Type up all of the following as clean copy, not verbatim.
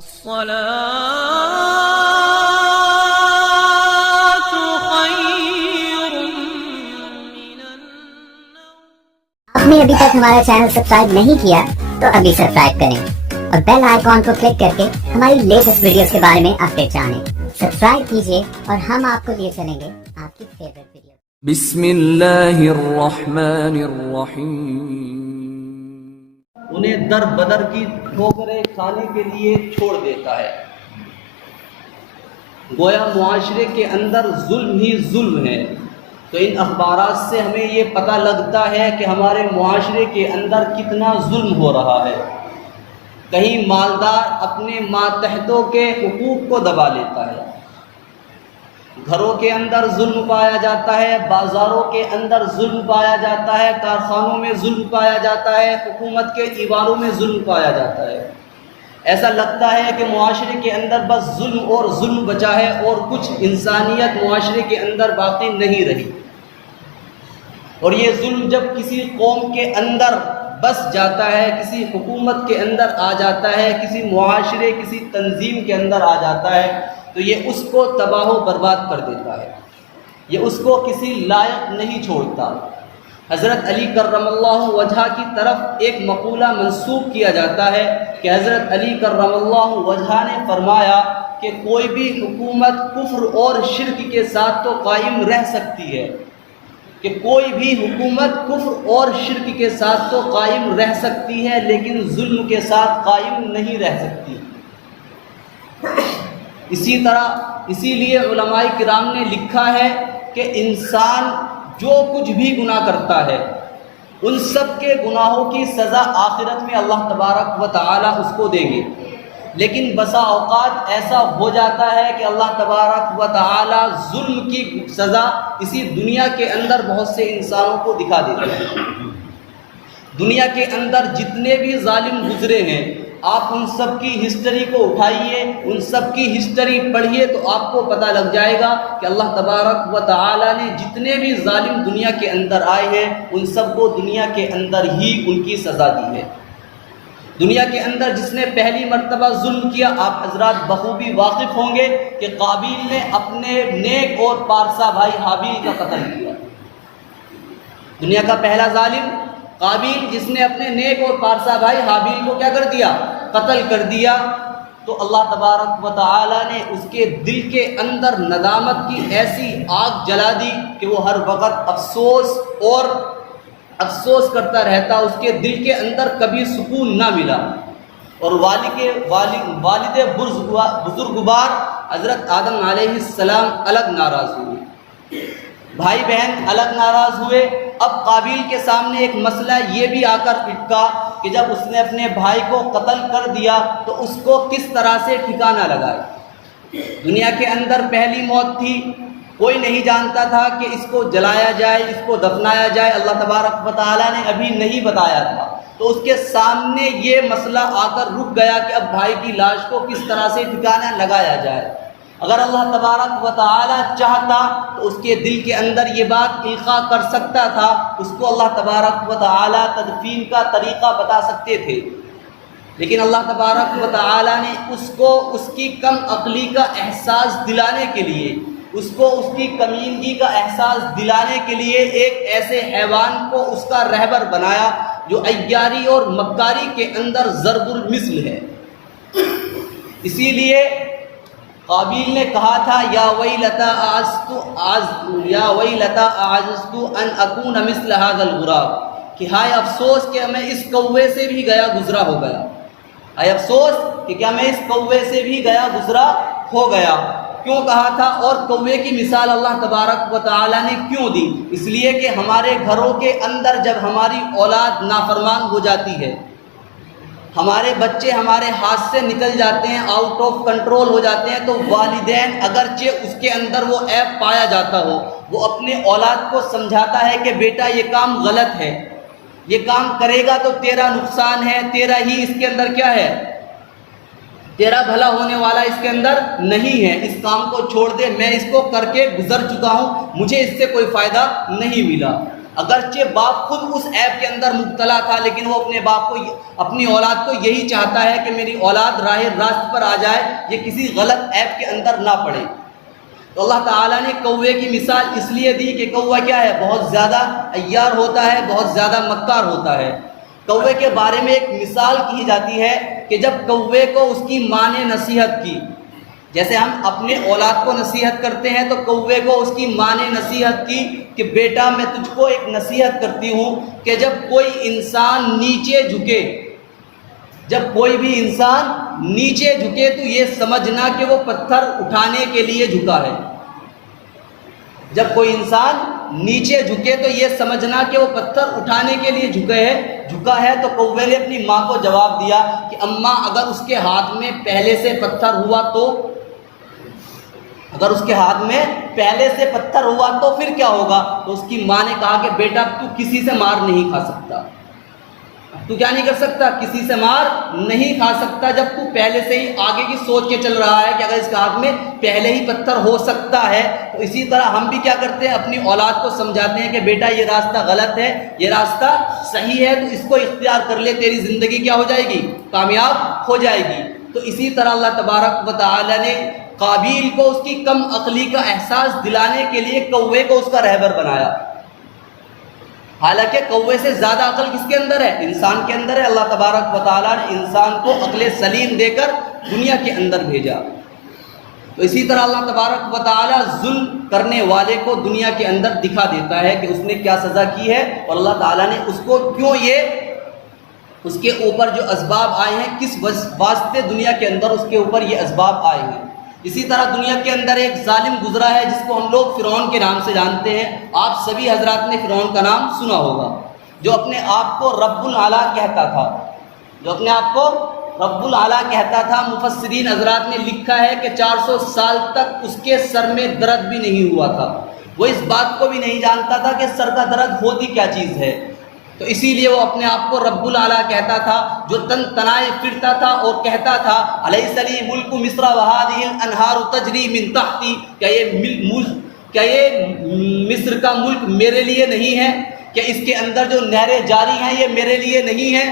الصلاة خير من النوم۔ آپ نے ابھی تک ہمارا چینل سبسکرائب نہیں کیا تو ابھی سبسکرائب کریں اور بیل آئیکن کو کلک کر کے ہماری لیٹسٹ ویڈیوز کے بارے میں اپڈیٹ جانیں۔ سبسکرائب کیجیے اور ہم آپ کو لیے چلیں گے آپ کی فیوریٹ ویڈیو۔ بسم اللہ الرحمن الرحیم۔ انہیں در بدر کی ٹھوکریں کھانے کے لیے چھوڑ دیتا ہے۔ گویا معاشرے کے اندر ظلم ہی ظلم ہے۔ تو ان اخبارات سے ہمیں یہ پتہ لگتا ہے کہ ہمارے معاشرے کے اندر کتنا ظلم ہو رہا ہے۔ کہیں مالدار اپنے ماتحتوں کے حقوق کو دبا لیتا ہے، گھروں کے اندر ظلم پایا جاتا ہے، بازاروں کے اندر ظلم پایا جاتا ہے، کارخانوں میں ظلم پایا جاتا ہے، حکومت کے ایوانوں میں ظلم پایا جاتا ہے۔ ایسا لگتا ہے کہ معاشرے کے اندر بس ظلم اور ظلم بچا ہے اور کچھ انسانیت معاشرے کے اندر باقی نہیں رہی۔ اور یہ ظلم جب کسی قوم کے اندر بس جاتا ہے، کسی حکومت کے اندر آ جاتا ہے، کسی معاشرے کسی تنظیم کے اندر آ جاتا ہے تو یہ اس کو تباہ و برباد کر دیتا ہے، یہ اس کو کسی لائق نہیں چھوڑتا۔ حضرت علی کرم اللہ وجہہ کی طرف ایک مقولہ منسوب کیا جاتا ہے کہ حضرت علی کرم اللہ وجہہ نے فرمایا کہ کوئی بھی حکومت کفر اور شرک کے ساتھ تو قائم رہ سکتی ہے، کہ کوئی بھی حکومت کفر اور شرک کے ساتھ تو قائم رہ سکتی ہے لیکن ظلم کے ساتھ قائم نہیں رہ سکتی۔ اسی لیے علماء کرام نے لکھا ہے کہ انسان جو کچھ بھی گناہ کرتا ہے ان سب کے گناہوں کی سزا آخرت میں اللہ تبارک و تعالی اس کو دیں گے، لیکن بسا اوقات ایسا ہو جاتا ہے کہ اللہ تبارک و تعالی ظلم کی سزا اسی دنیا کے اندر بہت سے انسانوں کو دکھا دیتا ہے۔ دنیا کے اندر جتنے بھی ظالم گزرے ہیں آپ ان سب کی ہسٹری کو اٹھائیے، ان سب کی ہسٹری پڑھیے تو آپ کو پتہ لگ جائے گا کہ اللہ تبارک و تعالی نے جتنے بھی ظالم دنیا کے اندر آئے ہیں ان سب کو دنیا کے اندر ہی ان کی سزا دی ہے۔ دنیا کے اندر جس نے پہلی مرتبہ ظلم کیا آپ حضرات بخوبی واقف ہوں گے کہ قابیل نے اپنے نیک اور پارسا بھائی حابیل کا قتل کیا۔ دنیا کا پہلا ظالم قابیل جس نے اپنے نیک اور پارسا بھائی حابیل کو کیا کر دیا؟ قتل کر دیا۔ تو اللہ تبارک و تعالی نے اس کے دل کے اندر ندامت کی ایسی آگ جلا دی کہ وہ ہر وقت افسوس کرتا رہتا، اس کے دل کے اندر کبھی سکون نہ ملا۔ اور والد بزرگوار حضرت آدم علیہ السلام الگ ناراض ہوئے، بھائی بہن الگ ناراض ہوئے۔ اب قابیل کے سامنے ایک مسئلہ یہ بھی آ کر اٹھا کہ جب اس نے اپنے بھائی کو قتل کر دیا تو اس کو کس طرح سے ٹھکانہ لگائے۔ دنیا کے اندر پہلی موت تھی، کوئی نہیں جانتا تھا کہ اس کو جلایا جائے، اس کو دفنایا جائے، اللہ تبارک و تعالی نے ابھی نہیں بتایا تھا۔ تو اس کے سامنے یہ مسئلہ آ کر رک گیا کہ اب بھائی کی لاش کو کس طرح سے ٹھکانہ لگایا جائے۔ اگر اللہ تبارک و تعالی چاہتا تو اس کے دل کے اندر یہ بات القاء کر سکتا تھا، اس کو اللہ تبارک و تعالی تدفین کا طریقہ بتا سکتے تھے، لیکن اللہ تبارک و تعالی نے اس کو اس کی کم عقلی کا احساس دلانے کے لیے، اس کو اس کی کمینگی کا احساس دلانے کے لیے ایک ایسے حیوان کو اس کا رہبر بنایا جو عیاری اور مکاری کے اندر ضرب المثل ہے۔ اسی لیے قابیل نے کہا تھا یا ویلتا اعجزت ان اکون مثل هذا الغراب، کہ ہائے افسوس کہ میں اس کوے سے بھی گیا گزرا ہو گیا، ہائے افسوس کہ کیا میں اس کوے سے بھی گیا گزرا ہو گیا۔ کیوں کہا تھا اور کوے کی مثال اللہ تبارک و تعالی نے کیوں دی؟ اس لیے کہ ہمارے گھروں کے اندر جب ہماری اولاد نافرمان ہو جاتی ہے، ہمارے بچے ہمارے ہاتھ سے نکل جاتے ہیں، آؤٹ آف کنٹرول ہو جاتے ہیں، تو والدین اگرچہ اس کے اندر وہ عیب پایا جاتا ہو وہ اپنے اولاد کو سمجھاتا ہے کہ بیٹا یہ کام غلط ہے، یہ کام کرے گا تو تیرا نقصان ہے، تیرا ہی اس کے اندر کیا ہے، تیرا بھلا ہونے والا اس کے اندر نہیں ہے، اس کام کو چھوڑ دے، میں اس کو کر کے گزر چکا ہوں، مجھے اس سے کوئی فائدہ نہیں ملا۔ اگرچہ باپ خود اس عیب کے اندر مبتلا تھا، لیکن وہ اپنے باپ کو، اپنی اولاد کو یہی چاہتا ہے کہ میری اولاد راہ راست پر آ جائے، یہ کسی غلط عیب کے اندر نہ پڑے۔ تو اللہ تعالیٰ نے کوے کی مثال اس لیے دی کہ کوا کیا ہے، بہت زیادہ عیار ہوتا ہے، بہت زیادہ مکار ہوتا ہے۔ کوے کے بارے میں ایک مثال کی جاتی ہے کہ جب کوے کو اس کی ماں نے نصیحت کی، جیسے ہم اپنے اولاد کو نصیحت کرتے ہیں، تو کوے کو اس کی ماں نے نصیحت کی کہ بیٹا میں تجھ کو ایک نصیحت کرتی ہوں کہ جب کوئی انسان نیچے جھکے، جب کوئی بھی انسان نیچے جھکے تو یہ سمجھنا کہ وہ پتھر اٹھانے کے لیے جھکا ہے۔ جب کوئی انسان نیچے جھکے تو یہ سمجھنا کہ وہ پتھر اٹھانے کے لیے جھکا ہے۔ تو کوے نے اپنی ماں کو جواب دیا کہ اماں اگر اس کے ہاتھ میں پہلے سے پتھر ہوا تو، اگر اس کے ہاتھ میں پہلے سے پتھر ہوا تو پھر کیا ہوگا؟ تو اس کی ماں نے کہا کہ بیٹا تو کسی سے مار نہیں کھا سکتا، تو کیا نہیں کر سکتا؟ کسی سے مار نہیں کھا سکتا، جب تو پہلے سے ہی آگے کی سوچ کے چل رہا ہے کہ اگر اس کے ہاتھ میں پہلے ہی پتھر ہو سکتا ہے۔ تو اسی طرح ہم بھی کیا کرتے ہیں، اپنی اولاد کو سمجھاتے ہیں کہ بیٹا یہ راستہ غلط ہے، یہ راستہ صحیح ہے، تو اس کو اختیار کر لے، تیری زندگی کیا ہو جائے گی؟ کامیاب ہو جائے گی۔ تو اسی طرح اللہ تبارک و تعالی نے قابیل کو اس کی کم عقلی کا احساس دلانے کے لیے کوے کو اس کا رہبر بنایا، حالانکہ کوے سے زیادہ عقل کس کے اندر ہے؟ انسان کے اندر ہے۔ اللہ تبارک و تعالیٰ نے انسان کو عقل سلیم دے کر دنیا کے اندر بھیجا۔ تو اسی طرح اللہ تبارک و تعالیٰ ظلم کرنے والے کو دنیا کے اندر دکھا دیتا ہے کہ اس نے کیا سزا کی ہے، اور اللہ تعالیٰ نے اس کو کیوں، یہ اس کے اوپر جو اسباب آئے ہیں، کس واسطے دنیا کے اندر اس کے اوپر یہ اسباب آئے ہیں۔ اسی طرح دنیا کے اندر ایک ظالم گزرا ہے جس کو ہم لوگ فرعون کے نام سے جانتے ہیں۔ آپ سبھی حضرات نے فرعون کا نام سنا ہوگا، جو اپنے آپ کو رب العلیٰ کہتا تھا، جو اپنے آپ کو رب العلیٰ کہتا تھا۔ مفسرین حضرات نے لکھا ہے کہ 400 سال تک اس کے سر میں درد بھی نہیں ہوا تھا، وہ اس بات کو بھی نہیں جانتا تھا کہ سر کا درد ہوتی کیا چیز ہے۔ تو اسی لیے وہ اپنے آپ کو رب العلیٰ کہتا تھا، جو تن تنائے پھرتا تھا اور کہتا تھا الیس لی ملک مصر وہذہ الانہار تجری من تحتی، کیا یہ مصر کا ملک میرے لیے نہیں ہے؟ کہ اس کے اندر جو نہریں جاری ہیں یہ میرے لیے نہیں ہے؟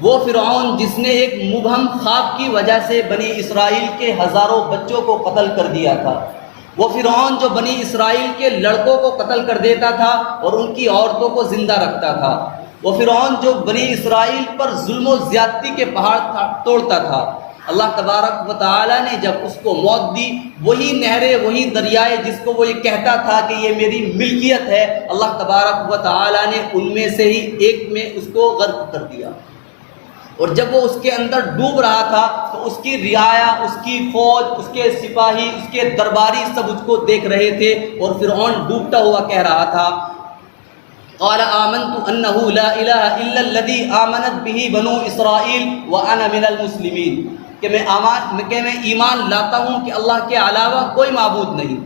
وہ فرعون جس نے ایک مبہم خواب کی وجہ سے بنی اسرائیل کے ہزاروں بچوں کو قتل کر دیا تھا، وہ فرعون جو بنی اسرائیل کے لڑکوں کو قتل کر دیتا تھا اور ان کی عورتوں کو زندہ رکھتا تھا، وہ فرعون جو بنی اسرائیل پر ظلم و زیادتی کے پہاڑ توڑتا تھا، اللہ تبارک و تعالیٰ نے جب اس کو موت دی، وہی نہریں، وہی دریائے جس کو وہ یہ کہتا تھا کہ یہ میری ملکیت ہے، اللہ تبارک و تعالیٰ نے ان میں سے ہی ایک میں اس کو غرق کر دیا۔ اور جب وہ اس کے اندر ڈوب رہا تھا تو اس کی رعایا، اس کی فوج، اس کے سپاہی، اس کے درباری سب اس کو دیکھ رہے تھے، اور فرعون ڈوبتا ہوا کہہ رہا تھا قال آمنت انہ لا الہ الا الذی آمنت بہ بنو اسرائیل وانا من المسلمین، کہ میں ایمان لاتا ہوں کہ اللہ کے علاوہ کوئی معبود نہیں،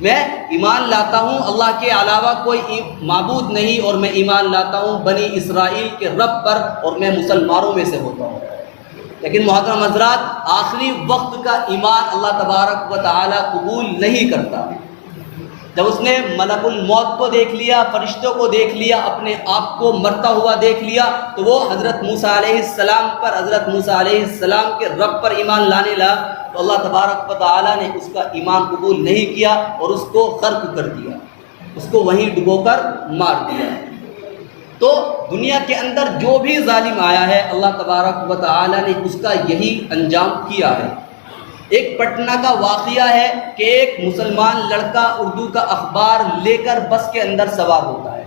میں ایمان لاتا ہوں اللہ کے علاوہ کوئی معبود نہیں، اور میں ایمان لاتا ہوں بنی اسرائیل کے رب پر، اور میں مسلمانوں میں سے ہوتا ہوں۔ لیکن محترم حضرات، آخری وقت کا ایمان اللہ تبارک و تعالی قبول نہیں کرتا۔ جب اس نے ملک الموت کو دیکھ لیا، فرشتوں کو دیکھ لیا، اپنے آپ کو مرتا ہوا دیکھ لیا، تو وہ حضرت موسیٰ علیہ السلام پر، حضرت موسیٰ علیہ السلام کے رب پر ایمان لانے لگا، تو اللہ تبارک و تعالیٰ نے اس کا ایمان قبول نہیں کیا اور اس کو غرق کر دیا، اس کو وہیں ڈبو کر مار دیا۔ تو دنیا کے اندر جو بھی ظالم آیا ہے، اللہ تبارک و تعالیٰ نے اس کا یہی انجام کیا ہے۔ ایک پٹنہ کا واقعہ ہے کہ ایک مسلمان لڑکا اردو کا اخبار لے کر بس کے اندر سوار ہوتا ہے۔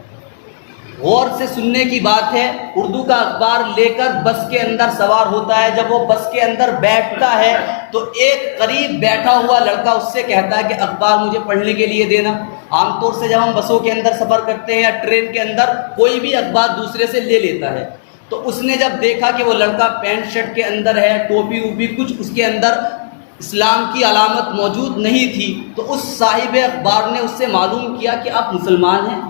غور سے سننے کی بات ہے، اردو کا اخبار لے کر بس کے اندر سوار ہوتا ہے۔ جب وہ بس کے اندر بیٹھتا ہے تو ایک قریب بیٹھا ہوا لڑکا اس سے کہتا ہے کہ اخبار مجھے پڑھنے کے لیے دینا۔ عام طور سے جب ہم بسوں کے اندر سفر کرتے ہیں یا ٹرین کے اندر، کوئی بھی اخبار دوسرے سے لے لیتا ہے۔ تو اس نے جب دیکھا کہ وہ لڑکا پینٹ شرٹ کے اندر ہے، ٹوپی ووپی کچھ اس کے اندر اسلام کی علامت موجود نہیں تھی، تو اس صاحب اخبار نے اس سے معلوم کیا کہ آپ مسلمان ہیں؟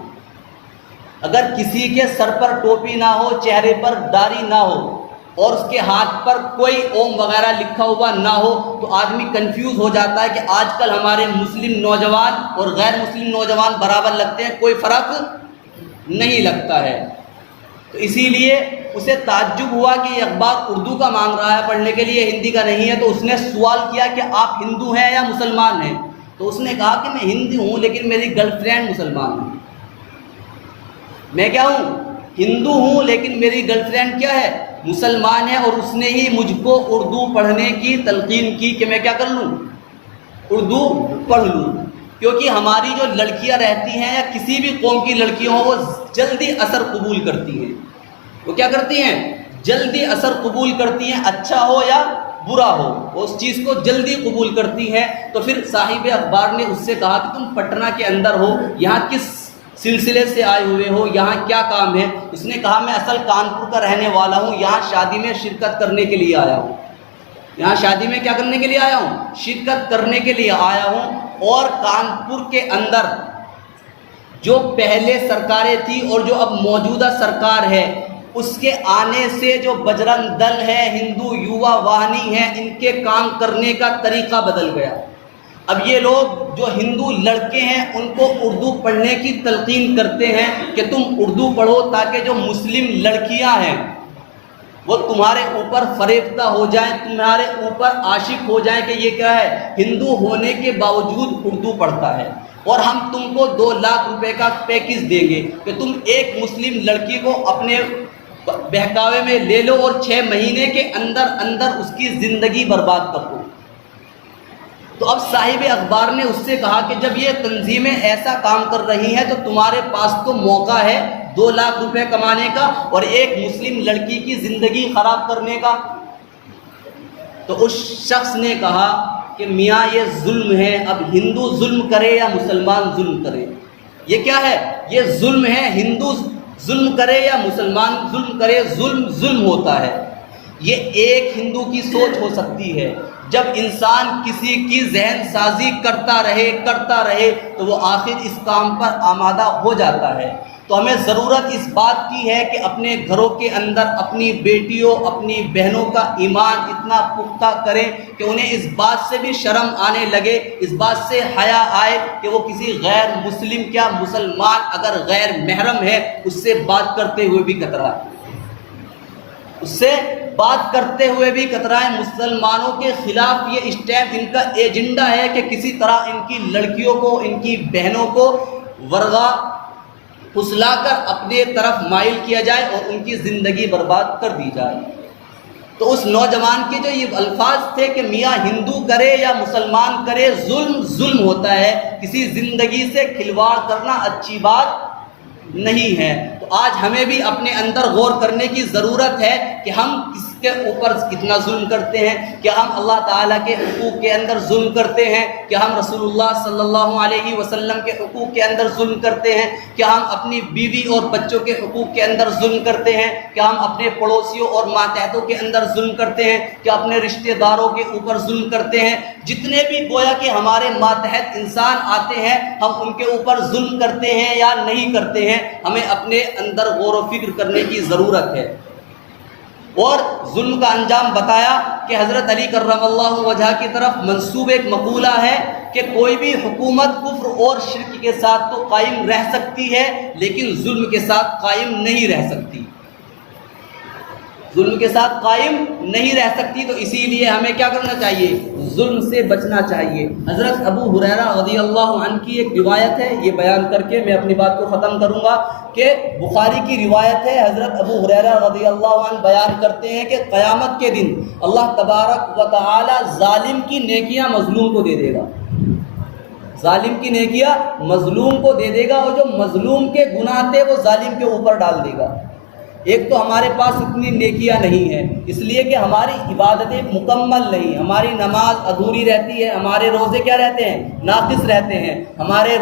اگر کسی کے سر پر ٹوپی نہ ہو، چہرے پر داڑھی نہ ہو، اور اس کے ہاتھ پر کوئی اوم وغیرہ لکھا ہوا نہ ہو تو آدمی کنفیوز ہو جاتا ہے کہ آج کل ہمارے مسلم نوجوان اور غیر مسلم نوجوان برابر لگتے ہیں، کوئی فرق نہیں لگتا ہے۔ تو اسی لیے اسے تعجب ہوا کہ یہ اخبار اردو کا مانگ رہا ہے پڑھنے کے لیے، ہندی کا نہیں ہے، تو اس نے سوال کیا کہ آپ ہندو ہیں یا مسلمان ہیں؟ تو اس نے کہا کہ میں ہندو ہوں لیکن میری گرل فرینڈ مسلمان ہے۔ میں کیا ہوں؟ ہندو ہوں لیکن میری گرل فرینڈ کیا ہے؟ مسلمان ہے، اور اس نے ہی مجھ کو اردو پڑھنے کی تلقین کی کہ میں کیا کر لوں؟ اردو پڑھ لوں، کیونکہ ہماری جو لڑکیاں رہتی ہیں یا کسی بھی قوم کی لڑکیاں ہوں وہ جلدی اثر قبول کرتی ہیں۔ وہ کیا کرتی ہیں؟ جلدی اثر قبول کرتی ہیں، اچھا ہو یا برا ہو، وہ اس چیز کو جلدی قبول کرتی ہیں۔ تو پھر صاحب اخبار نے اس سے کہا کہ تم پٹنہ کے اندر ہو، یہاں کس سلسلے سے آئے ہوئے ہو، یہاں کیا کام ہے؟ اس نے کہا میں اصل کانپور کا رہنے والا ہوں، یہاں شادی میں شرکت کرنے کے لیے آیا ہوں۔ یہاں شادی میں کیا کرنے کے لیے آیا ہوں؟ شرکت کرنے کے لیے آیا ہوں۔ اور کانپور کے اندر جو پہلے سرکاریں تھی اور جو اب موجودہ سرکار ہے، اس کے آنے سے جو بجرنگ دل ہے، ہندو یووا واہنی ہے، ان کے کام کرنے کا طریقہ بدل گیا۔ اب یہ لوگ جو ہندو لڑکے ہیں ان کو اردو پڑھنے کی تلقین کرتے ہیں کہ تم اردو پڑھو تاکہ جو مسلم لڑکیاں ہیں وہ تمہارے اوپر فریفتہ ہو جائیں، تمہارے اوپر عاشق ہو جائیں کہ یہ کیا ہے؟ ہندو ہونے کے باوجود اردو پڑھتا ہے، اور ہم تم کو 2 لاکھ روپے کا پیکیج دیں گے کہ تم ایک مسلم لڑکی کو اپنے بہکاوے میں لے لو اور 6 مہینے کے اندر اندر اس کی زندگی برباد کر دو۔ تو اب صاحب اخبار نے اس سے کہا کہ جب یہ تنظیمیں ایسا کام کر رہی ہیں تو تمہارے پاس تو موقع ہے 2 لاکھ روپے کمانے کا اور ایک مسلم لڑکی کی زندگی خراب کرنے کا۔ تو اس شخص نے کہا کہ میاں یہ ظلم ہے، اب ہندو ظلم کرے یا مسلمان ظلم کرے، یہ کیا ہے؟ یہ ظلم ہے، ہندو ظلم کرے یا مسلمان ظلم کرے، ظلم ظلم ہوتا ہے۔ یہ ایک ہندو کی سوچ ہو سکتی ہے، جب انسان کسی کی ذہن سازی کرتا رہے تو وہ آخر اس کام پر آمادہ ہو جاتا ہے۔ تو ہمیں ضرورت اس بات کی ہے کہ اپنے گھروں کے اندر اپنی بیٹیوں اپنی بہنوں کا ایمان اتنا پختہ کریں کہ انہیں اس بات سے بھی شرم آنے لگے، اس بات سے حیا آئے کہ وہ کسی غیر مسلم کیا مسلمان اگر غیر محرم ہے اس سے بات کرتے ہوئے بھی کترائے، اس سے بات کرتے ہوئے بھی کترائیں۔ مسلمانوں کے خلاف یہ اس ٹائم ان کا ایجنڈا ہے کہ کسی طرح ان کی لڑکیوں کو، ان کی بہنوں کو ورغا پھسلا کر اپنے طرف مائل کیا جائے اور ان کی زندگی برباد کر دی جائے۔ تو اس نوجوان کے جو یہ الفاظ تھے کہ میاں ہندو کرے یا مسلمان کرے، ظلم ظلم ہوتا ہے، کسی زندگی سے کھلواڑ کرنا اچھی بات نہیں ہے۔ تو آج ہمیں بھی اپنے اندر غور کرنے کی ضرورت ہے کہ ہم کس کے اوپر کتنا ظلم کرتے ہیں، کہ ہم اللہ تعالیٰ کے حقوق کے اندر ظلم کرتے ہیں، کہ ہم رسول اللہ صلی اللہ علیہ وسلم کے حقوق کے اندر ظلم کرتے ہیں، کہ ہم اپنی بیوی اور بچوں کے حقوق کے اندر ظلم کرتے ہیں، کہ ہم اپنے پڑوسیوں اور ماتحتوں کے اندر ظلم کرتے ہیں، کہ اپنے رشتہ داروں کے اوپر ظلم کرتے ہیں۔ جتنے بھی گویا کہ ہمارے ماتحت انسان آتے ہیں ہم ان کے اوپر ظلم کرتے ہیں یا نہیں کرتے ہیں، ہمیں اپنے اندر غور و فکر کرنے کی ضرورت ہے۔ اور ظلم کا انجام بتایا کہ حضرت علی کرم اللہ وجہ کی طرف منسوب ایک مقولہ ہے کہ کوئی بھی حکومت کفر اور شرک کے ساتھ تو قائم رہ سکتی ہے لیکن ظلم کے ساتھ قائم نہیں رہ سکتی، ظلم کے ساتھ قائم نہیں رہ سکتی۔ تو اسی لیے ہمیں کیا کرنا چاہیے؟ ظلم سے بچنا چاہیے۔ حضرت ابو ہریرہ رضی اللہ عنہ کی ایک روایت ہے، یہ بیان کر کے میں اپنی بات کو ختم کروں گا، کہ بخاری کی روایت ہے، حضرت ابو ہریرہ رضی اللہ عنہ بیان کرتے ہیں کہ قیامت کے دن اللہ تبارک و تعالی ظالم کی نیکیاں مظلوم کو دے دے گا، ظالم کی نیکیاں مظلوم کو دے دے گا، اور جو مظلوم کے گناہ تھے وہ ظالم کے اوپر ڈال دے گا۔ ایک تو ہمارے پاس اتنی نیکیاں نہیں ہیں، اس لیے کہ ہماری عبادتیں مکمل نہیں، ہماری نماز ادھوری رہتی ہے، ہمارے روزے کیا رہتے ہیں؟ ناقص رہتے ہیں، ہمارے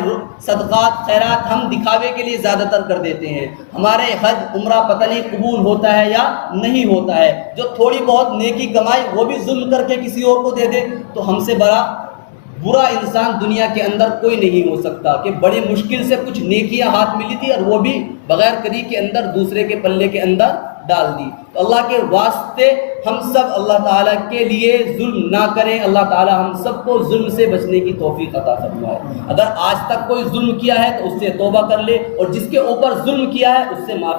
صدقات خیرات ہم دکھاوے کے لیے زیادہ تر کر دیتے ہیں، ہمارے حج عمرہ پتہ نہیں قبول ہوتا ہے یا نہیں ہوتا ہے۔ جو تھوڑی بہت نیکی کمائی وہ بھی ظلم کر کے کسی اور کو دے دے، تو ہم سے برا انسان دنیا کے اندر کوئی نہیں ہو سکتا، کہ بڑی مشکل سے کچھ نیکیاں ہاتھ ملی تھی اور وہ بھی بغیر کری کے اندر دوسرے کے پلے کے اندر ڈال دی. تو اللہ کے واسطے ہم سب اللہ تعالیٰ کے لیے ظلم نہ کریں. اللہ تعالیٰ ہم سب کو ظلم سے بچنے کی توفیق عطا فرمائے. اگر آج تک کوئی ظلم کیا ہے تو اس سے توبہ کر لے، اور جس کے اوپر ظلم کیا ہے اس سے معافی